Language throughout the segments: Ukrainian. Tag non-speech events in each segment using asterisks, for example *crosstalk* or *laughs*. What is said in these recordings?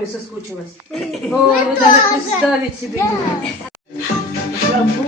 мамой соскучилась. *laughs* О, вы даже представить себе не можете. Шампу.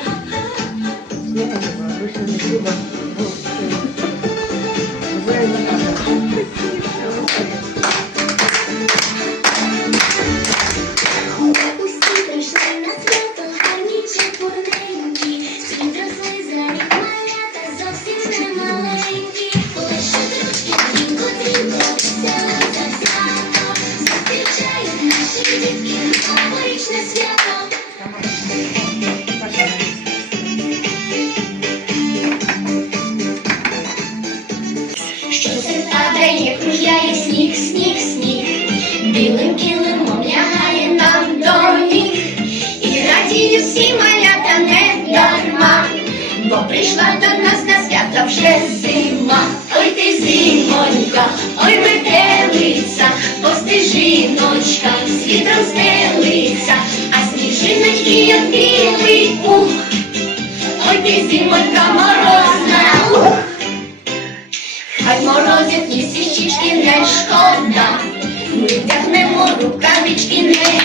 Прийшла до нас на свята вже зима. Ой ти зимонька, ой метелиця, постежиночка, світром стелиця, а сніжиночки білий пух. Ой ти зимонька морозна, ух. Хай морозять ні сіщички не шкода, ми тягнемо рукавички не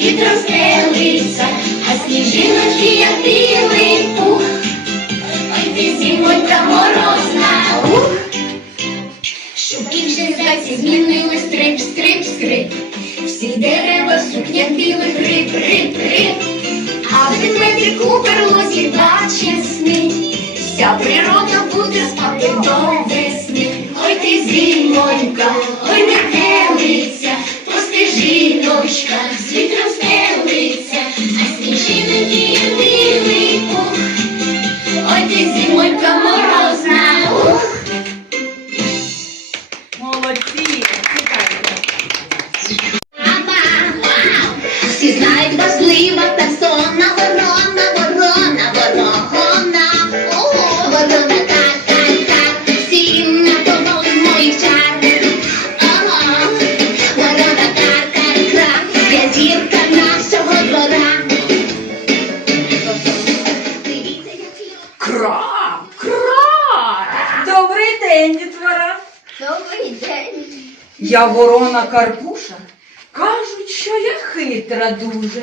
постежиночка, світ а сніжиночки як білий пух. Ой ти зимонька морозна, ух. щоб вже зайці змінились стрип, ворона Карпуша. Кажуть, що я хитра дуже.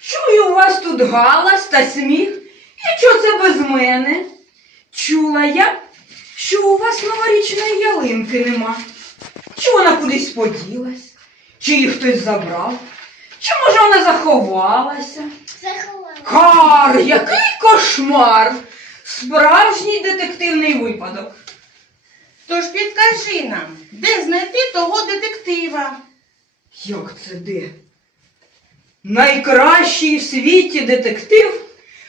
Чую у вас тут галас та сміх. І чого це без мене? Чула я, що у вас новорічної ялинки нема. Чи вона кудись поділась? Чи її хтось забрав? Чи може вона заховалася? Заховала. Кар, який кошмар! Справжній детективний випадок. Тож підкажи нам, де знайти того детектива? Як це де? Найкращий в світі детектив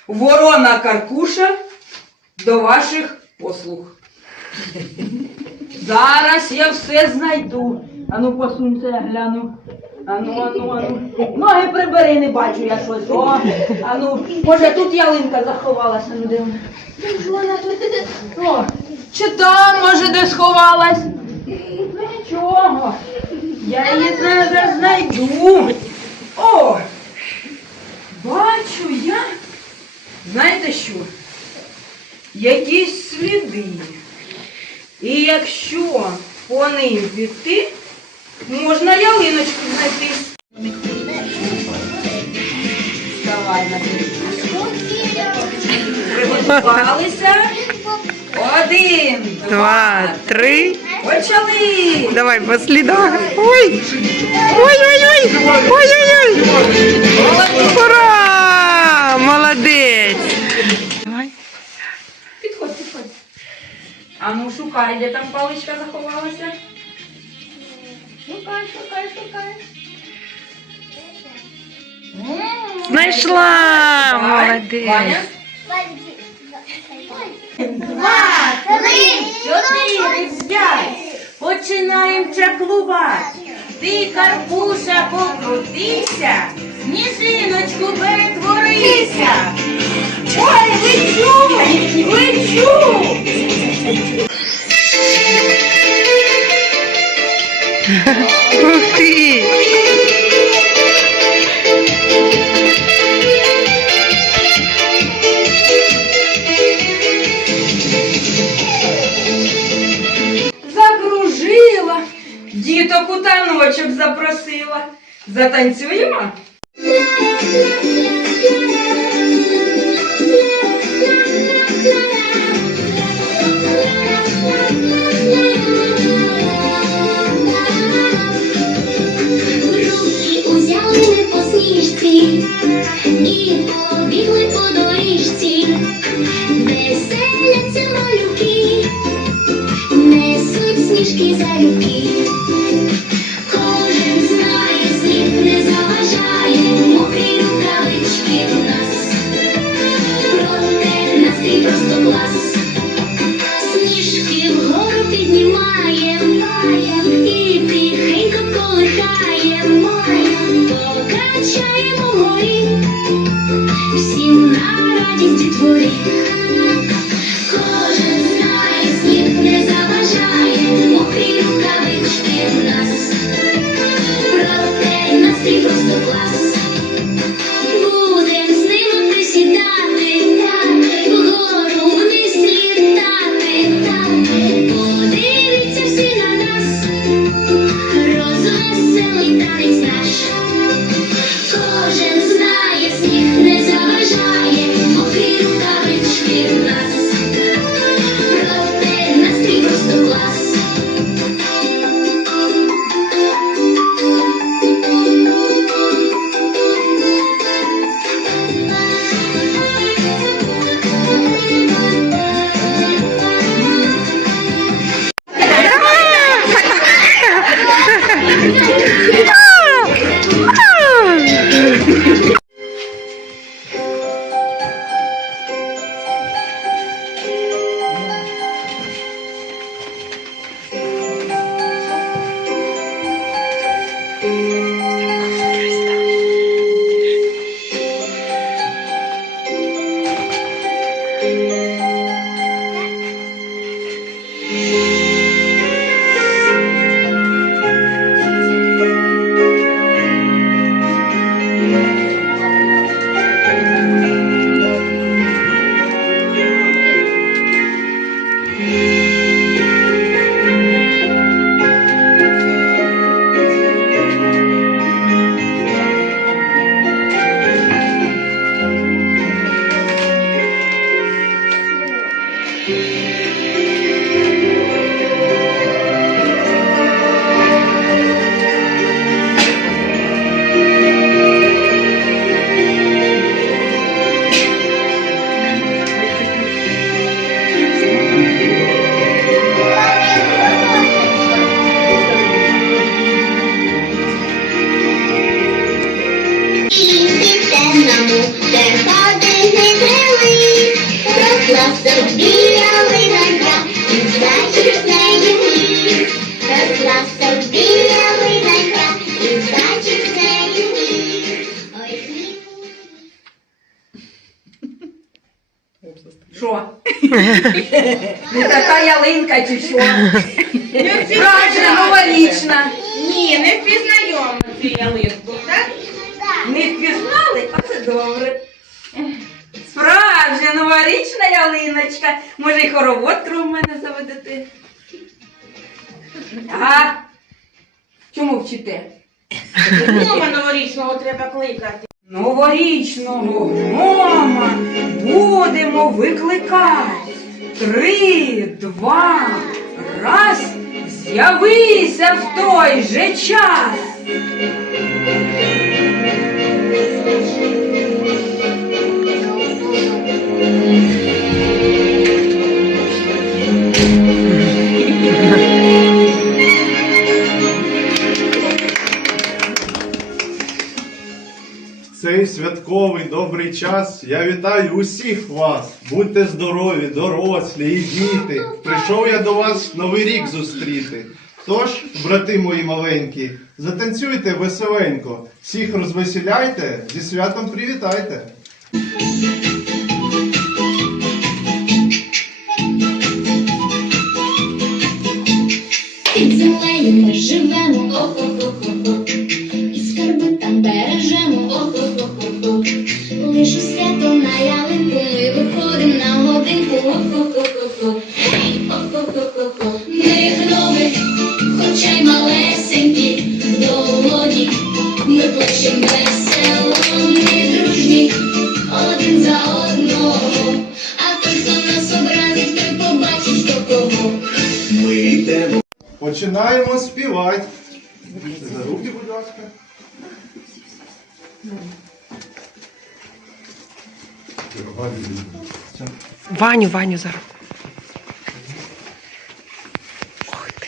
Ворона Каркуша до ваших послуг. Зараз я все знайду. Ану, посунься, я гляну. Ану, ану, ану. Ноги прибери, не бачу я щось. О, ану, може тут ялинка заховалася, ну ж вона тут? О, чи там, може, де сховалась? Нічого. Я її зараз знайду. О! Бачу я. Знаєте що? Якісь сліди. І якщо по ним піти, можна ялиночку знайти. Давай на Приготувалися. Один, Два, три. Почали! Давай по слідам. Ой! Ой-ой-ой! Ой-ой-ой! Ура! Молодець! Давай. Підходь, підходь. А ну шукай, де там паличка заховалася. Шукай, шукай, шукай. Знайшла! Молодець! Два, три, чотири, п'ять. Починаємо чаклувати. Ти, Карпуша, покрутися, сніжиночку перетворися. Ой, ви чу, ви чу. Ух ти! Затанцюємо? Руки узяли ми по сніжці і побігли по доріжці, веселяться малюки, несуть сніжки залюбки. Що? Не така ялинка чи що? Справжня новорічна. Ні, не впізнаємо цю ялинку, так? Не впізнали? Оце добре. Справжня новорічна ялиночка. Може, і хоровод в мене заведете? Ага. Чому вчите? Гнома новорічного треба кликати. Новорічного гнома будемо викликати. Три, два, раз, з'явися в той же час. Святковий добрий час я вітаю усіх вас. Будьте здорові, дорослі і діти. Прийшов я до вас новий рік зустріти. Тож, брати мої маленькі, затанцюйте веселенько, всіх розвеселяйте, зі святом привітайте. Починаємо співати. За руки, будь ласка. Ваню, Ваню зараз. Ох ти.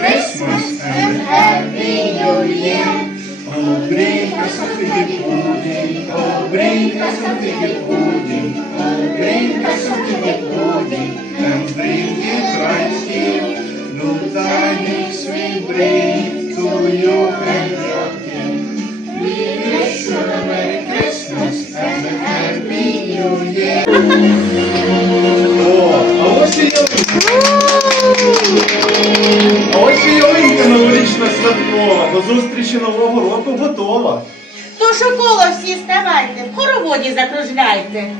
Зустрічі нового року готова. Тож у коло всі ставайте, в хороводі закружляйте.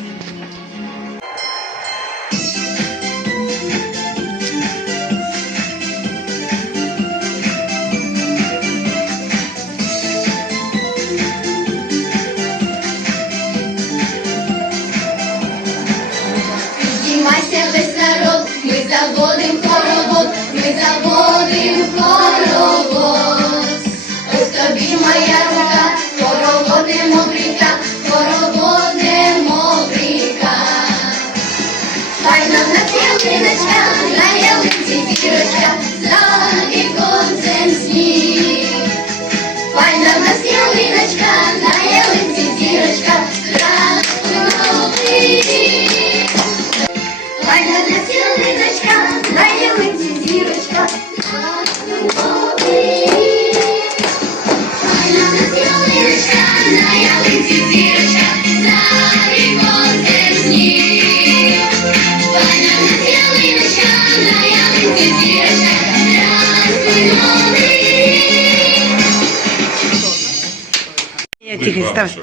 Моя рука, хороводимо бріка, хороводимо бріка. Хай в нас ялиночка, на ялинці зірочка, Я тільки став.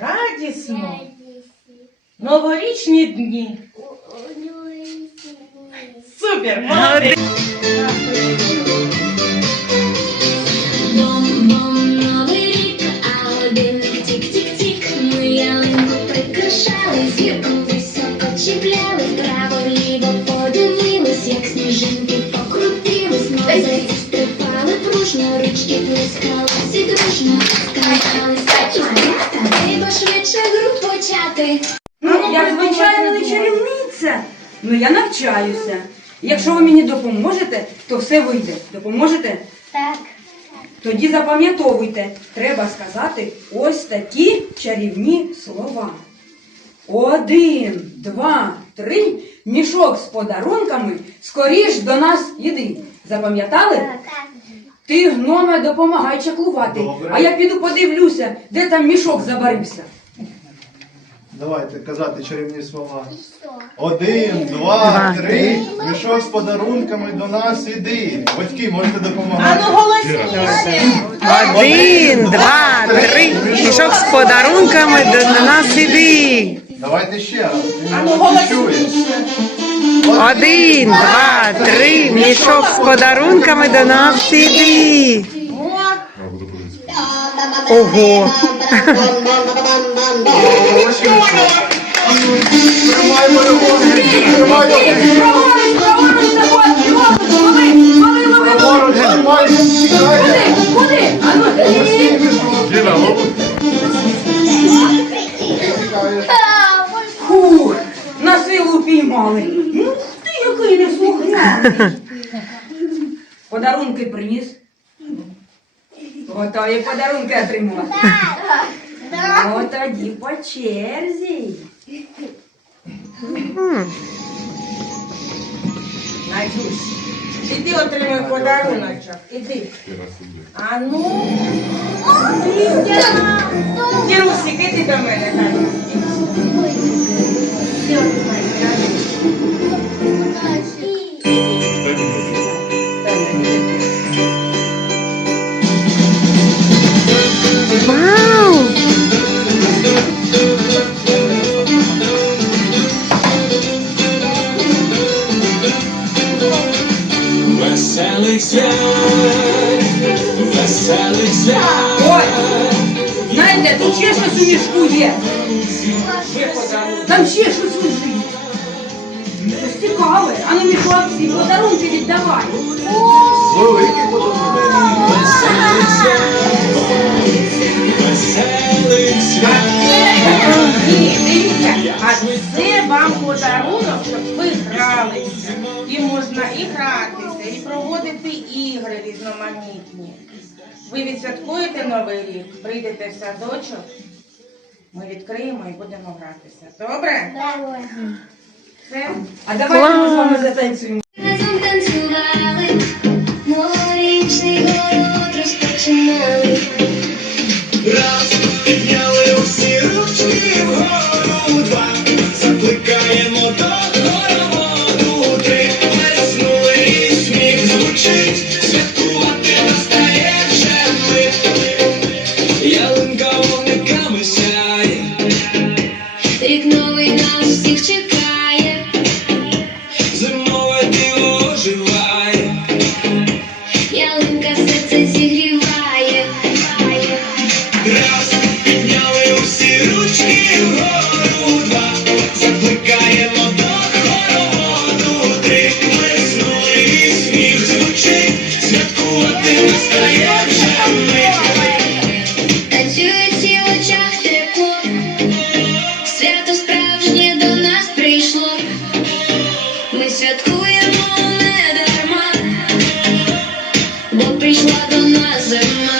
Радісно. Новорічні дні. Супер! молодець. Пружно, ручки плескали всі дружно, малята, треба швидше гру почати. Ну, я звичайно не чарівниця. Ну я навчаюся. Якщо ви мені допоможете, то все вийде. Допоможете? Так. Тоді запам'ятовуйте, треба сказати ось такі чарівні слова. Один, два, три. Мішок з подарунками. Скоріш до нас іди. Запам'ятали? Ти, гноме, допомагай чаклувати. Добре. А я піду подивлюся, де там мішок забарився. Давайте казати чарівні слова. Один, два, три. Мішок з подарунками до нас іди. Батьки, можете А ну допомагати. голосніше. Один, два, три. Мішок з подарунками до нас іди. Давайте ще раз. А ну Не чує. голосніше. Один, два, три. Мішок з подарунками до нас іди. Ого. Тримай *laughs* Подарунки приніс. Готові подарунки отримувати. О, ну, тоді по черзі. Надюсь. Іди отримай подаруночок. Іди. А ну. Дірусик, іди до мене, Надюсь. душа. Ой, знаєте, тут ще щось у мішку є. Там ще щось лежить. Щось. А ну мішок і подарунки віддавай. Великий А це вам подарунок, щоб ви гралися. І можна і гратися, і проводити ігри різноманітні. Ви відсвяткуєте новий рік, прийдете в садочок, ми відкриємо і будемо гратися. Добре? Це А давайте ми з вами затанцюємо. Listen.